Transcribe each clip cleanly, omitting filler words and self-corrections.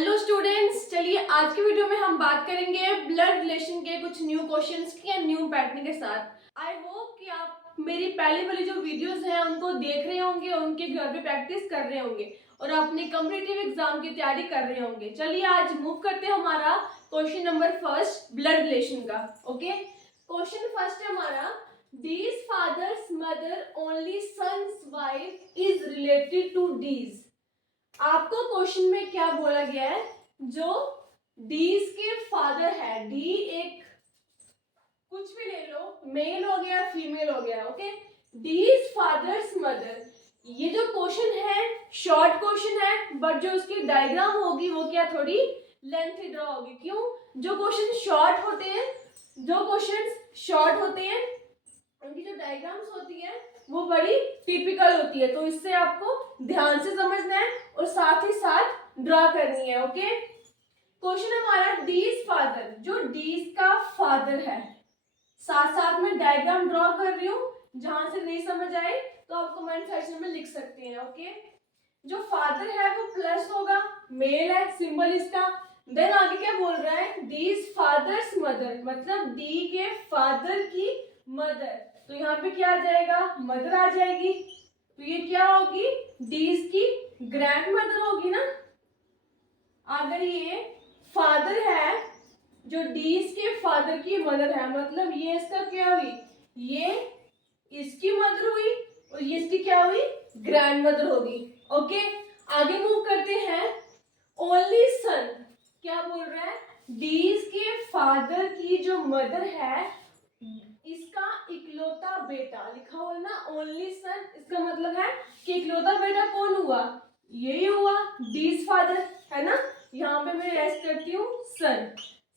Hello students, चलिए आज की वीडियो में हम बात करेंगे ब्लड रिलेशन के कुछ न्यू क्वेश्चंस की या न्यू पैटर्न के साथ। आई होप कि आप मेरी पहले वाली जो वीडियोस हैं उनको देख रहे होंगे, उनके घर पे प्रैक्टिस कर रहे होंगे और अपने कॉम्पिटिटिव एग्जाम की तैयारी कर रहे होंगे। चलिए आज मूव करते हैं हमारा question number first blood relation का। ओके, क्वेश्चन फर्स्ट है हमारा, D's father's mother only son's wife is related to D's. आपको क्वेश्चन में क्या बोला गया है, जो डीज के फादर है, डी एक कुछ भी ले लो, मेल हो गया फीमेल हो गया। ओके, डीज फादर्स मदर, ये जो क्वेश्चन है शॉर्ट क्वेश्चन है, बट जो उसकी डायग्राम होगी वो क्या थोड़ी लेंथी ड्रॉ होगी। क्यों? जो क्वेश्चन शॉर्ट होते हैं, उनकी जो डायग्राम्स होती है वो बड़ी टिपिकल होती है, तो इससे आपको ध्यान से समझना है और साथ ही साथ ड्रॉ करनी है। ओके, क्वेश्चन हमारा डीज फादर, जो डीज का फादर है, साथ साथ में डायग्राम ड्रॉ कर रही हूँ, जहां से नहीं समझ आए तो आप कमेंट सेक्शन में लिख सकते हैं। ओके, जो फादर है वो प्लस होगा, मेल है सिंबल इसका। देन आगे क्या बोल रहा है, डीज फादर्स मदर, मतलब डी के फादर की मदर, तो यहाँ पे क्या आ जाएगा, मदर आ जाएगी, तो ये क्या होगी, डीज की ग्रैंड मदर होगी ना। अगर ये फादर है, जो डीज के फादर की मदर है, मतलब ये इसका क्या हुई, ये इसकी मदर हुई और ये इसकी क्या हुई, ग्रैंड मदर होगी। ओके, आगे मूव करते हैं। ओनली सन, क्या बोल रहा है, डीज के फादर की जो मदर है, इसका इकलौता बेटा, लिखा हुआ है ना ओनली सन, इसका मतलब है कि इकलौता बेटा कौन हुआ, यही हुआ डीज फादर, है ना। यहाँ पे मैं रेस्ट करती हूँ सन।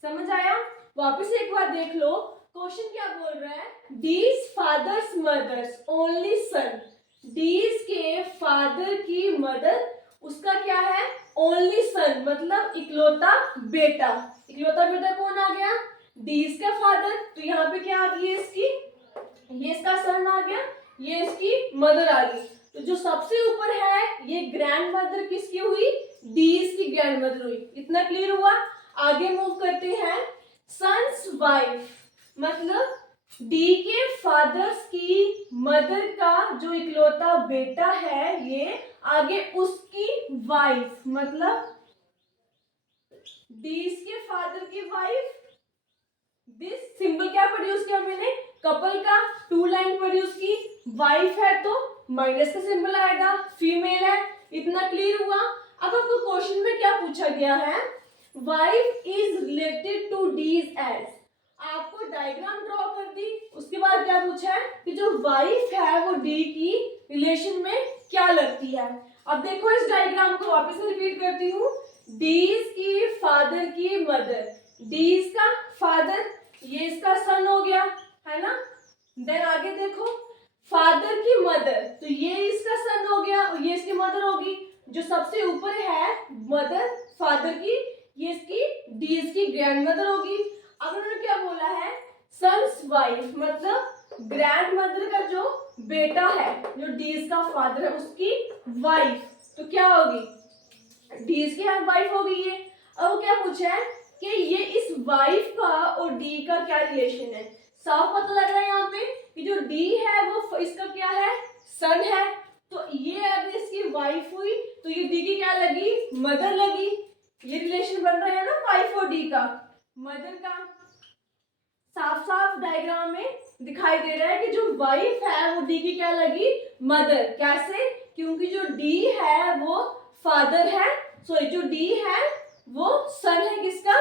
समझ आया? वापस एक बार देख लो, क्वेश्चन क्या बोल रहा है, डीज फादर्स मदर्स ओनली सन, डीज के फादर की मदर, उसका क्या है, ओनली सन, मतलब इकलौता बेटा। इकलौता बेटा कौन आ गया, डीज का फादर, तो यहाँ पे क्या आ गई है इसकी, ये इसका सन आ गया, ये इसकी मदर आ गई। तो जो सबसे ऊपर है ये ग्रैंड मदर किसकी हुई, डीज की ग्रैंड मदर हुई। इतना क्लियर हुआ? आगे मूव करते हैं। सन्स वाइफ, मतलब डी के फादर्स की मदर का जो इकलौता बेटा है, ये आगे उसकी वाइफ, मतलब डीज के फादर की वाइफ, दिस सिंबल क्या पढ़ी उसके मैंने, कपल का, टू लाइन पढ़ी उसकी, वाइफ है तो माइनस का सिंबल आएगा, फीमेल है। इतना क्लियर हुआ? अब आपको क्वेश्चन में क्या पूछा गया है, wife is related to these age, आपको डायग्राम ड्रॉ कर दी, उसके बाद क्या पूछा है कि जो वाइफ है वो डी की रिलेशन में क्या लगती है। अब देखो इस डायग्राम को वापस रिपीट करती हूँ, डीज की फादर की मदर, डीज का फादर, ये इसका सन हो गया, है ना। देन आगे देखो, फादर की मदर, तो ये इसका सन हो गया और ये इसकी मदर होगी। जो सबसे ऊपर है मदर फादर की, ये इसकी डीज की ग्रैंड मदर होगी। अब उन्होंने क्या बोला है, सन्स वाइफ, मतलब ग्रैंड मदर का जो बेटा है, जो डीज का फादर है उसकी वाइफ, तो क्या होगी, डीज की वाइफ होगी ये। अब वो क्या पूछा है कि ये इस वाइफ का और डी का क्या रिलेशन है। साफ पता लग रहा है यहाँ पे कि जो डी है वो इसका क्या है, सन है, तो ये अगर इसकी वाइफ हुई तो ये डी की क्या लगी, मदर लगी। ये रिलेशन बन रहा है ना वाइफ और डी का, मदर का। साफ साफ डायग्राम में दिखाई दे रहा है कि जो वाइफ है वो डी की क्या लगी, मदर। कैसे? क्योंकि जो डी है वो फादर है, सॉरी जो डी है वो सन है किसका,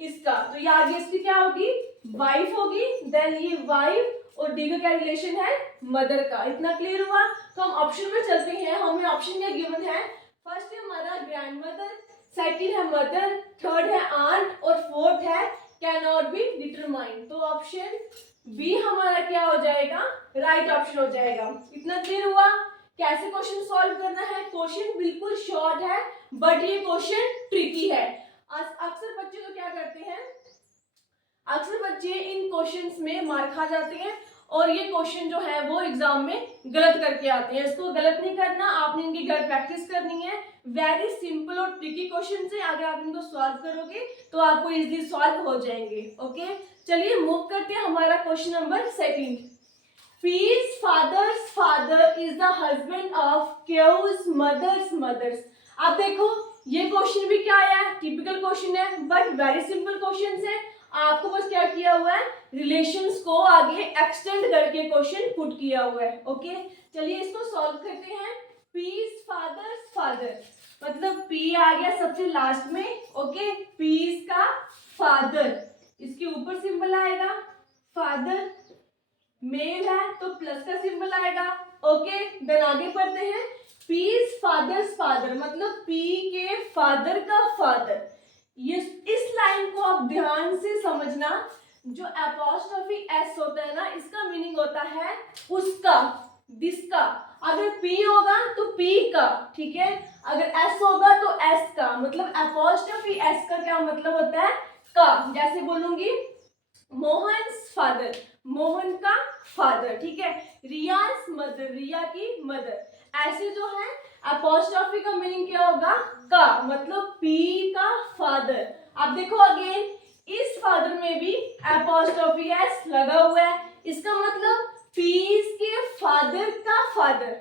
इसका, तो ये आगे इसकी क्या होगी, वाइफ होगी। देन ये वाइफ और डी का क्या रिलेशन है, मदर का। इतना क्लियर हुआ? तो हम ऑप्शन में चलते हैं। हमें ऑप्शन क्या गिवन है, फर्स्ट है हमारा ग्रैंड मदर, सेकेंड है मदर, थर्ड है आंट और फोर्थ है कैन नॉट बी डिटरमाइंड। तो ऑप्शन बी हमारा क्या हो जाएगा, राइट ऑप्शन हो जाएगा। इतना क्लियर हुआ? कैसे क्वेश्चन सॉल्व करना है, क्वेश्चन बिल्कुल शॉर्ट है बट ये क्वेश्चन ट्रिकी है। अक्सर बच्चे तो क्या करते हैं, अक्सर बच्चे इन क्वेश्चंस में मार खा जाते हैं और ये क्वेश्चन जो है वो एग्जाम में गलत करके आते हैं। इसको गलत नहीं करना, आपने इनकी घर प्रैक्टिस करनी है, वेरी सिंपल और ट्रिकी क्वेश्चन है, अगर आप इनको सॉल्व करोगे तो आपको इजीली सॉल्व हो जाएंगे। ओके, चलिए मूव करते हैं हमारा question number 2। P's father's father is the husband of Q's mother's mothers। अब देखो ये क्वेश्चन भी क्या आया है, टिपिकल क्वेश्चन है बट वेरी सिंपल क्वेश्चन है। आपको बस क्या किया हुआ है, रिलेशंस को आगे एक्सटेंड करके क्वेश्चन पुट किया हुआ है। ओके, चलिए इसको सॉल्व करते हैं। P's father's father मतलब P आ गया सबसे लास्ट में। ओके, P's का फादर, इसके ऊपर सिंबल आएगा फादर, मेल है तो प्लस का सिंबल आएगा। ओके, देन आगे पढ़ते हैं। P's father's father मतलब P के फादर का फादर। ये इस लाइन को आप ध्यान से समझना, जो एपोस्ट्रोफी एस होता है ना, इसका मीनिंग होता है उसका, जिसका। अगर P होगा तो P का, ठीक है, अगर S होगा तो S का, मतलब एपोस्ट्रोफी S का क्या मतलब होता है, का। जैसे बोलूंगी मोहन्स फादर, मोहन का फादर, ठीक है, रियाज मदर, रिया की मदर। ऐसे जो है अपोस्ट्रोफी का मीनिंग क्या होगा, का, मतलब पी का फादर। अब देखो अगेन इस फादर में भी अपोस्ट्रोफी एस लगा हुआ है, इसका मतलब पीस के फादर का फादर।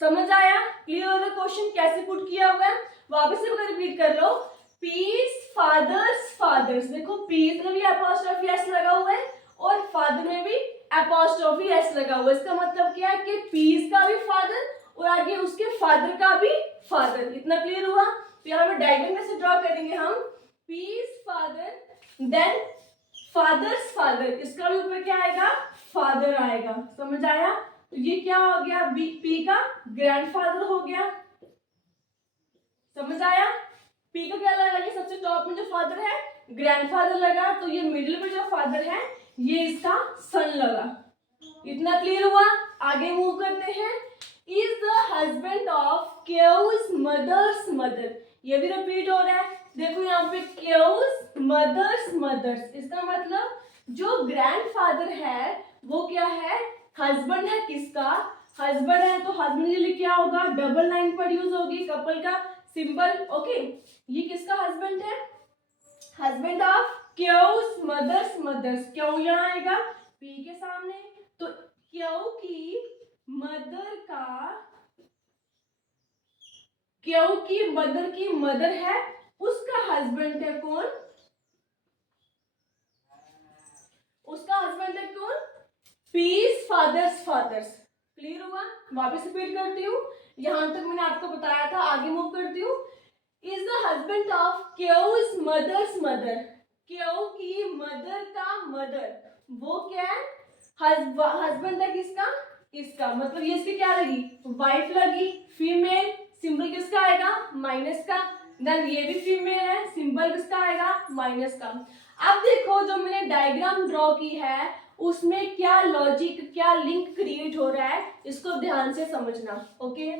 समझ आया, क्लियर हो गया क्वेश्चन कैसे पुट किया हुआ है। वापस से अगर रिपीट कर लो, पीस फादर्स फादर्स, देखो पीस में भी अपोस्ट्रोफी एस लगा हुआ है और फादर में भी अपोस्ट्रोफी एस लगा हुआ है। इसका मतलब क्या है कि पीस का भी फादर और आगे उसके फादर का भी फादर। इतना क्लियर हुआ। तो यहाँ पे डायग्राम में से ड्रॉ करेंगे हम, P's father then father's father, इसका भी ऊपर क्या आएगा, फादर आएगा। समझ आया, तो ये क्या हो गया, पी का ग्रैंडफादर हो गया। समझ आया, पी का क्या लगा, ये सबसे टॉप में जो फादर है ग्रैंडफादर लगा, तो ये मिडिल में जो फादर है ये इसका सन लगा। इतना क्लियर हुआ। आगे मूव करते हैं। Is the husband of Q's mother's mother, ये भी रिपीट हो रहा है। देखो यहाँ पे क्यूज मदर्स मदर्स, इसका मतलब जो ग्रैंडफादर है वो क्या है, हस्बैंड है किसका, हस्बैंड है तो हस्बैंड के लिए क्या होगा, डबल लाइन पर यूज होगी कपल का सिंबल। ओके, ये किसका हस्बैंड है, husband of Q's mother's mother's, क्यों यहाँ आएगा पी के सामने, तो क्यों की मदर का, क्यों की मदर की मदर है, उसका हस्बैंड है कौन, उसका हस्बैंड है कौन, पीस फादर्स फादर्स। क्लियर हुआ। वापस रिपीट करती हूँ, यहां तक मैंने आपको बताया था, आगे मूव करती हूँ। Is the husband of Q's mother's mother, क्यों की मदर का मदर, वो क्या है, हस्बैंड है किसका, इसका, मतलब ये इसकी क्या लगी, वाइफ लगी, फीमेल, सिंबल किसका आएगा, माइनस का। देन ये भी फीमेल है, सिंबल किसका आएगा, माइनस का। अब देखो जो मैंने डायग्राम ड्रॉ की है उसमें क्या लॉजिक, क्या लिंक क्रिएट हो रहा है, इसको ध्यान से समझना। ओके,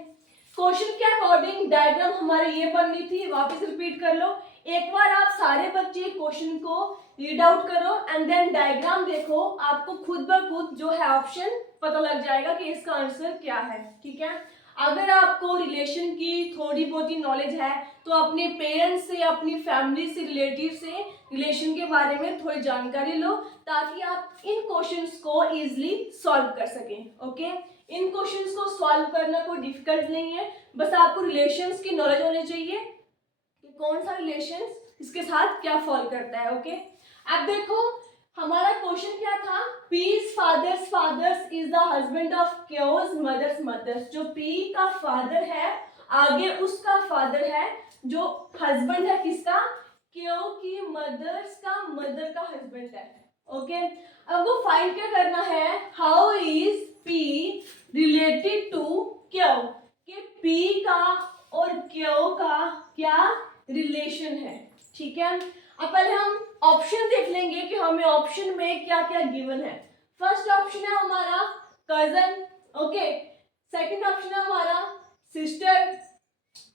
क्वेश्चन के अकॉर्डिंग डायग्राम हमारे ये बननी थी। वापस रिपीट कर लो एक बार, आप सारे बच्चे क्वेश्चन को रीड आउट करो एंड देन डायग्राम देखो, आपको खुद ब खुद जो है ऑप्शन पता लग जाएगा कि इसका आंसर क्या है। ठीक है, अगर आपको रिलेशन की थोड़ी बहुत ही नॉलेज है तो अपने पेरेंट्स से, अपनी फैमिली से, रिलेटिव से रिलेशन के बारे में थोड़ी जानकारी लो, ताकि आप इन क्वेश्चंस को इजीली सॉल्व कर सकें। ओके, इन क्वेश्चंस को सॉल्व करना कोई डिफिकल्ट नहीं है, बस आपको रिलेशंस की नॉलेज होनी चाहिए कि कौन सा रिलेशन इसके साथ क्या फॉल करता है। ओके, अब देखो हमारा क्वेश्चन क्या था, P's father's father's is the husband of Q's mother's mother's. जो पी का फादर है आगे उसका फादर है, जो हस्बैंड है किसका, क्यू की मदर्स का, मदर का हस्बैंड है। ओके, अब वो फाइंड क्या करना है, how is P related to Q, कि पी का और क्यू का क्या रिलेशन है। ठीक है, अब पहले हम ऑप्शन देख लेंगे कि हमें ऑप्शन में क्या क्या गिवन है। फर्स्ट ऑप्शन है हमारा कजन, ओके, सेकंड ऑप्शन है हमारा सिस्टर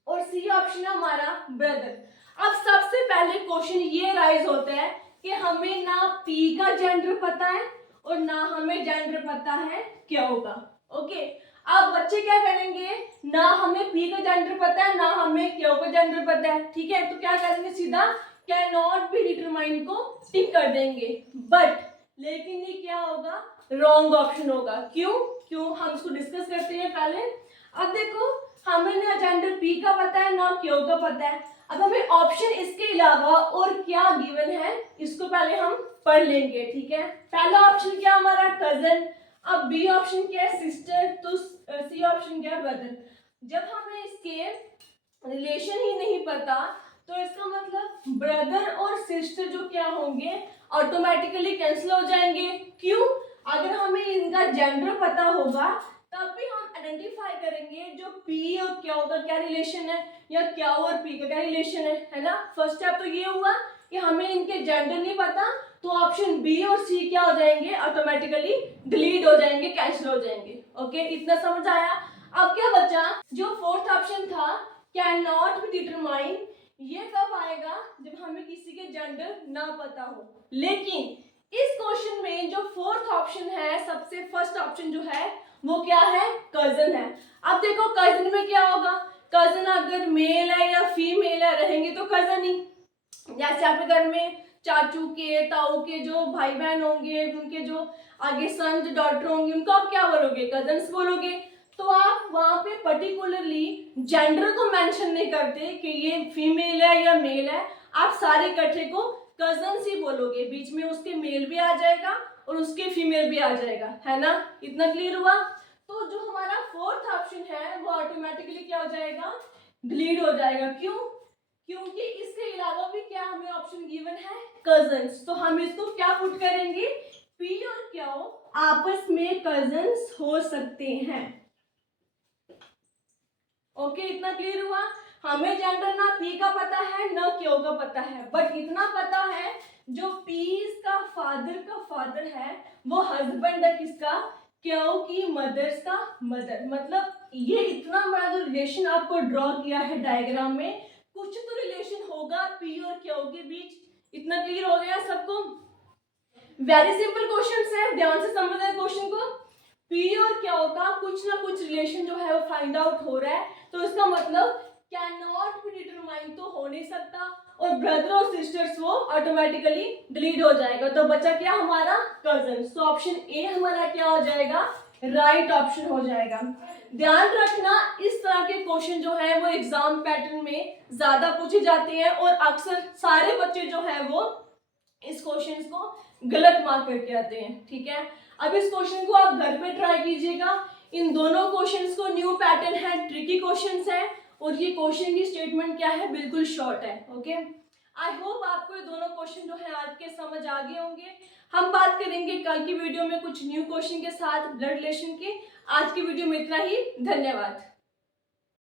और सी ऑप्शन है हमारा ब्रदर। अब सबसे पहले क्वेश्चन ये राइज होता है कि हमें ना पी का जेंडर पता है और ना हमें जेंडर पता है क्यू का। ओके, अब बच्चे क्या करेंगे, ना हमें पी का जेंडर पता है ना हमें क्यू का जेंडर पता है, ठीक है, तो क्या करेंगे, सीधा कैन नॉट बी डिटरमाइन को टिक कर देंगे। बट लेकिन ये क्या होगा, रॉन्ग ऑप्शन होगा। क्यों क्यों हम इसको डिस्कस करते हैं पहले। अब देखो, हमें ना जेंडर पी का पता है ना क्यू का पता है। अब हमें ऑप्शन इसके अलावा और क्या गिवन है इसको पहले हम पढ़ लेंगे, ठीक है। पहला ऑप्शन क्या हमारा, कजन। अब बी ऑप्शन क्या है, सिस्टर। तो सी ऑप्शन क्या है, ब्रदर। जब हमें इसके रिलेशन ही नहीं पता तो इसका मतलब ब्रदर और सिस्टर जो क्या होंगे, ऑटोमेटिकली कैंसिल हो जाएंगे। क्यों, अगर हमें इनका जेंडर पता होगा तब भी हम आइडेंटिफाई करेंगे जो पी और क्यू का क्या रिलेशन है या क्यू और पी का क्या रिलेशन है ना। फर्स्ट स्टेप तो ये हुआ कि हमें इनके जेंडर नहीं पता, तो ऑप्शन बी और सी क्या हो जाएंगे, ऑटोमेटिकली डिलीट हो जाएंगे, कैंसिल हो जाएंगे। ओके, इतना समझ आया। अब क्या बचा, जो फोर्थ ऑप्शन था कैन नॉट बी डिटरमाइन, ये कब आएगा, जब हमें किसी के जेंडर ना पता हो। लेकिन इस क्वेश्चन में जो फोर्थ ऑप्शन है, सबसे फर्स्ट ऑप्शन जो है वो क्या है, कजन है। अब देखो कजन में क्या होगा, कजन अगर मेल है या फीमेल है रहेंगे तो कजन ही। जैसे आपके घर में चाचू के ताऊ के जो भाई बहन होंगे, उनके जो आगे सन जो डॉटर होंगे, उनको आप क्या बोलोगे, कजन्स बोलोगे। तो आप वहां पे पर्टिकुलरली जेंडर को मेंशन नहीं करते कि ये फीमेल है या मेल है, आप सारे इकट्ठे को कजन्स ही बोलोगे, बीच में उसके मेल भी आ जाएगा और उसके फीमेल भी आ जाएगा, है ना। इतना क्लियर हुआ। तो जो हमारा फोर्थ ऑप्शन है वो ऑटोमेटिकली क्या हो जाएगा, डिलीट हो जाएगा। क्यों, क्योंकि इसके अलावा भी क्या हमें ऑप्शन गिवन है, कजन्स। तो हम इसको क्या पुट करेंगे, पी और क्यू आपस में कजन्स हो सकते हैं। ओके, इतना क्लियर हुआ। हमें जेंडर ना पी का पता है ना क्यू का पता है, बट इतना पता है जो पी का फादर है वो हस्बैंड है किसका, क्यू की मदर्स का मदर। मतलब ये इतना बड़ा जो रिलेशन आपको ड्रॉ किया है डायग्राम में, कुछ तो रिलेशन होगा पी और क्यू के बीच। इतना क्लियर हो गया सबको। वेरी सिंपल क्वेश्चन है, ध्यान से समझना क्वेश्चन को। पी और क्यू का कुछ ना कुछ रिलेशन जो है वो फाइंड आउट हो रहा है, तो इसका मतलब कैन नॉट बी डिटरमाइन तो हो नहीं सकता, और ब्रदर और सिस्टर्स वो ऑटोमेटिकली डिलीट हो जाएगा। तो बचा क्या हमारा, कजन। तो ऑप्शन ए हमारा क्या हो जाएगा, राइट ऑप्शन हो जाएगा। ध्यान रखना, इस तरह के क्वेश्चन जो है वो एग्जाम पैटर्न में ज्यादा पूछे जाते हैं और अक्सर सारे बच्चे जो है वो इस क्वेश्चन को गलत मार्क करके आते हैं, ठीक है। अब इस क्वेश्चन को आप घर पे ट्राई कीजिएगा। इन दोनों क्वेश्चंस को न्यू पैटर्न है, ट्रिकी क्वेश्चंस है, और ये क्वेश्चन की स्टेटमेंट क्या है, बिल्कुल शॉर्ट है। ओके, आई होप आपको ये दोनों क्वेश्चन जो है आज के समझ आ गए होंगे। हम बात करेंगे कल की वीडियो में कुछ न्यू क्वेश्चन के साथ ब्लड रिलेशन के। आज की वीडियो में इतना ही, धन्यवाद।